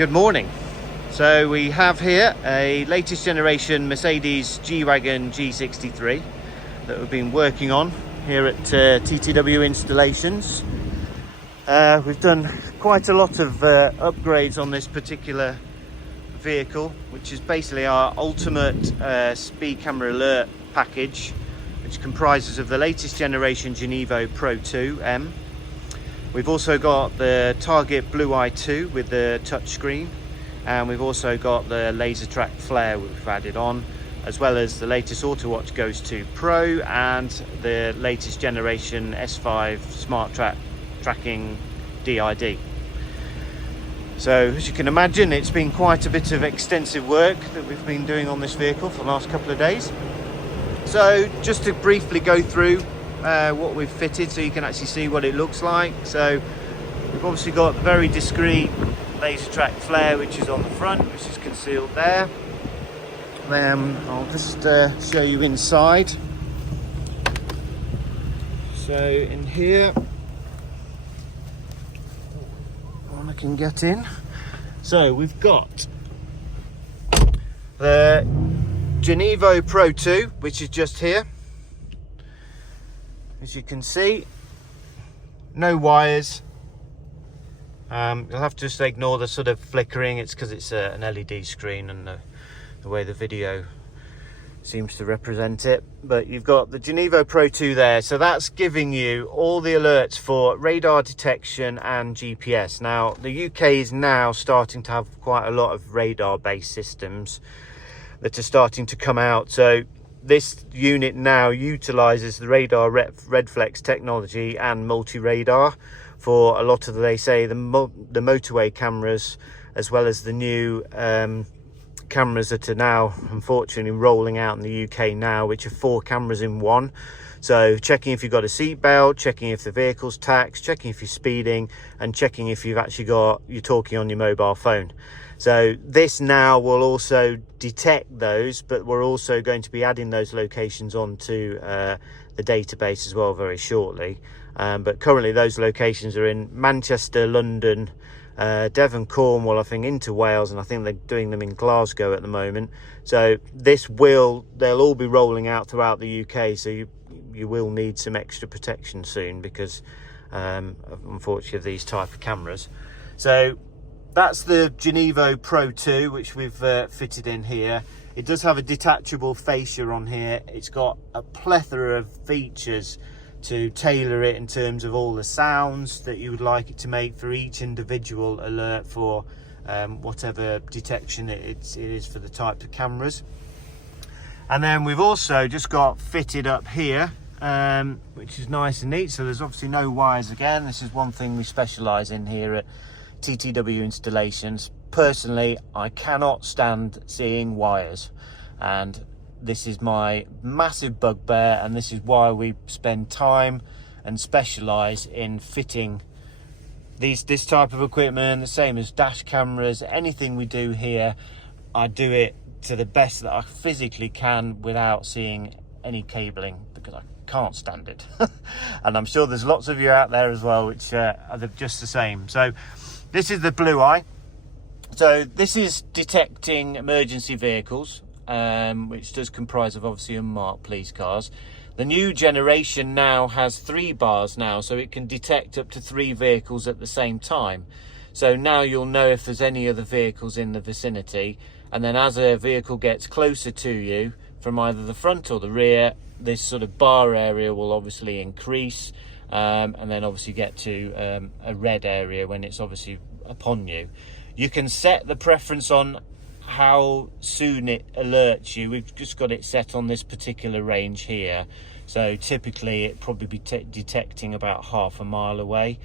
Good morning. So we have here a latest generation Mercedes G-Wagon G63 that we've been working on here at TTW installations. We've done quite a lot of upgrades on this particular vehicle, which is basically our ultimate speed camera alert package, which comprises of the latest generation Genevo Pro 2 M. We've also got the Target Blueye 2 with the touchscreen, and we've also got the laser track flare we've added on, as well as the latest AutoWatch Goes 2 Pro and the latest generation S5 Smart Tracking DID. So as you can imagine, it's been quite a bit of extensive work that we've been doing on this vehicle for the last couple of days. So just to briefly go through what we've fitted so you can actually see what it looks like. So we've obviously got very discreet laser track flare, which is on the front, which is concealed there. Then I'll just show you inside. So in here, one I can get in. So we've got the Genevo Pro 2, which is just here. As you can see, no wires. You'll have to just ignore the sort of flickering. It's because it's an LED screen and the way the video seems to represent it. But you've got the Genevo Pro 2 there, so that's giving you all the alerts for radar detection and GPS. Now the UK is now starting to have quite a lot of radar based systems that are starting to come out. So this unit now utilizes the radar reflex technology and multi-radar for a lot of, they say, the motorway cameras, as well as the new cameras that are now unfortunately rolling out in the UK now, which are 4 cameras in one. So checking if you've got a seatbelt, checking if the vehicle's taxed, checking if you're speeding, and checking if you've actually you're talking on your mobile phone. So this now will also detect those, but we're also going to be adding those locations onto the database as well very shortly. But currently those locations are in Manchester, London, Devon, Cornwall, I think into Wales, and I think they're doing them in Glasgow at the moment. So they'll all be rolling out throughout the UK, so you will need some extra protection soon because unfortunately of these type of cameras. So that's the Genevo Pro 2, which we've fitted in here. It does have a detachable fascia on here. It's got a plethora of features to tailor it in terms of all the sounds that you would like it to make for each individual alert for whatever detection it is for the type of cameras. And then we've also just got fitted up here, which is nice and neat. So there's obviously no wires again. This is one thing we specialize in here at TTW installations. Personally, I cannot stand seeing wires, and this is my massive bugbear, and this is why we spend time and specialize in fitting this type of equipment. The same as dash cameras, anything we do here, I do it to the best that I physically can without seeing any cabling, because I can't stand it. And I'm sure there's lots of you out there as well which are just the same. So this is the Blueye. So this is detecting emergency vehicles, which does comprise of obviously unmarked police cars. The new generation now has 3 bars now, so it can detect up to 3 vehicles at the same time. So now you'll know if there's any other vehicles in the vicinity, and then as a vehicle gets closer to you from either the front or the rear, this sort of bar area will obviously increase, and then obviously get to a red area when it's obviously upon you. You can set the preference on how soon it alerts you. We've just got it set on this particular range here, so typically it probably be detecting about half a mile away.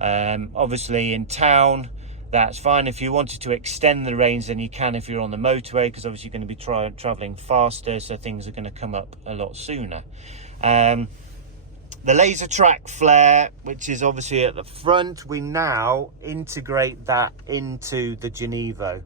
Obviously in town that's fine. If you wanted to extend the range, then you can if you're on the motorway, because obviously you're going to be traveling faster, so things are going to come up a lot sooner. The laser track flare, which is obviously at the front, we now integrate that into the Genevo.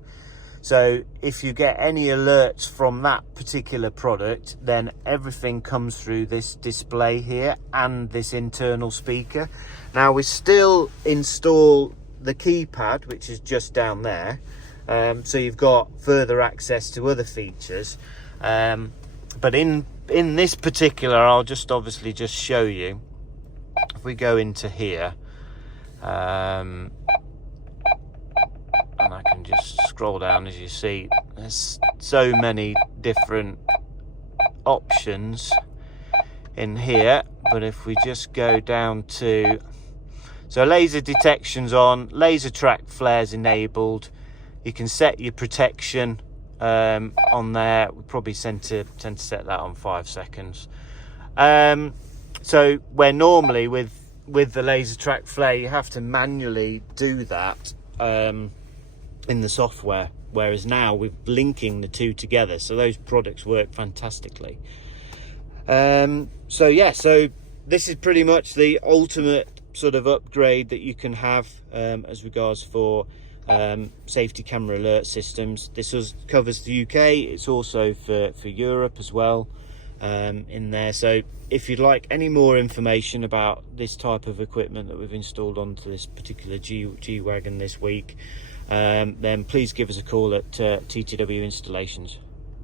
So if you get any alerts from that particular product, then everything comes through this display here and this internal speaker. Now we still install the keypad, which is just down there, so you've got further access to other features. But in this particular, I'll just obviously just show you. If we go into here, and I can just scroll down, as you see, there's so many different options in here. But if we just go down to, so laser detection's on, laser track flares enabled, you can set your protection on there. We probably tend to set that on 5 seconds. So where normally with the laser track flare you have to manually do that in the software, whereas now we're linking the two together, so those products work fantastically. So yeah, so this is pretty much the ultimate sort of upgrade that you can have as regards for safety camera alert systems. This covers the UK, it's also for Europe as well in there. So if you'd like any more information about this type of equipment that we've installed onto this particular G-Wagon this week, then please give us a call at TTW Installations.